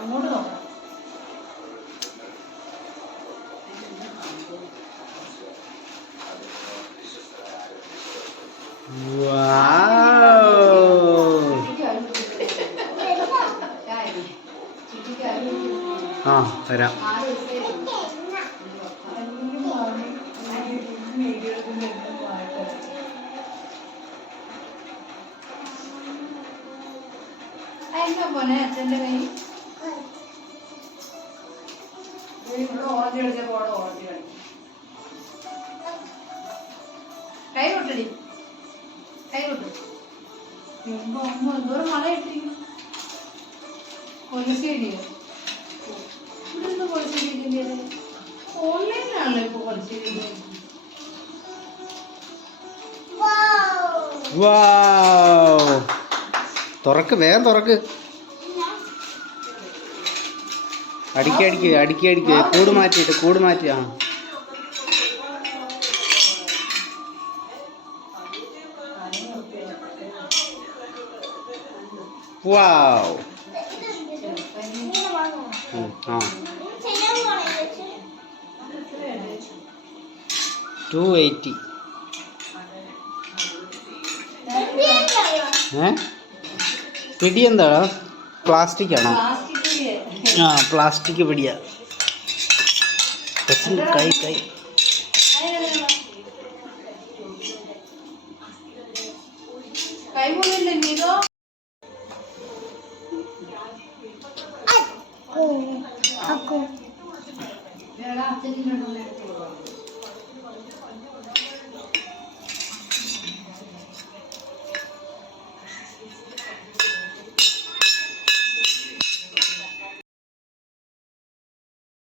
അങ്ങോട്ട് നോക്കാം. ആ തരാം. എന്താ പോലെ അച്ഛൻ്റെ കൈ ഓറഞ്ച് കളിച്ചപ്പോൾ ഓറഞ്ച് കളി കൈ കൊട്ടടി കൈ കൊട്ടു. എന്തോരം മഴ ഇട്ടിരിക്കുന്നു. കൊലശ്ശേരിയോ? ഇവിടെന്താ കൊലശ്ശേരി? ഓൺലൈനിലാണല്ലോ ഇപ്പൊ കൊലശ്ശേരി. തുറക്ക്, വേഗം തുറക്ക്. അടിക്ക്. കൂട് മാറ്റി. ആ വാവ്. ആ 280. പിടി എന്താടാ? പ്ലാസ്റ്റിക് ആണോ? ആ പ്ലാസ്റ്റിക് പിടിയാ. കൈ